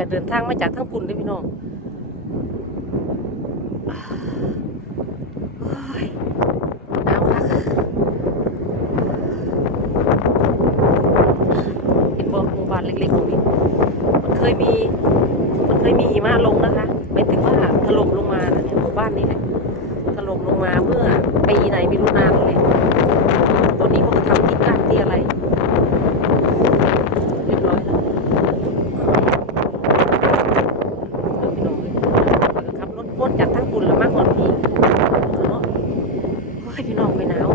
ก็เดินทางมาจากทั้งปุ่นเด้วยพี่น้องโอ้ยหนาวคักเห็นบอหมู่บ้านเล็กๆตรงนี้มันเคยมี มันเคยมีหิมะลงนะคะหมายถึงว่าถล่มลงมาเนี่ยหมู่บ้านนี้แหละถล่มลงมาเมื่อปีไหนไม่รู้นานเลยตอนนี้เขาก็ทำที่กั้นที่อะไร เรียบร้อยแล้วพี่น้องเลย ขับรถพ้นจากทั้งปุ่นละมากกว่าพี่เนาะว่าพี่น้องไปหนาว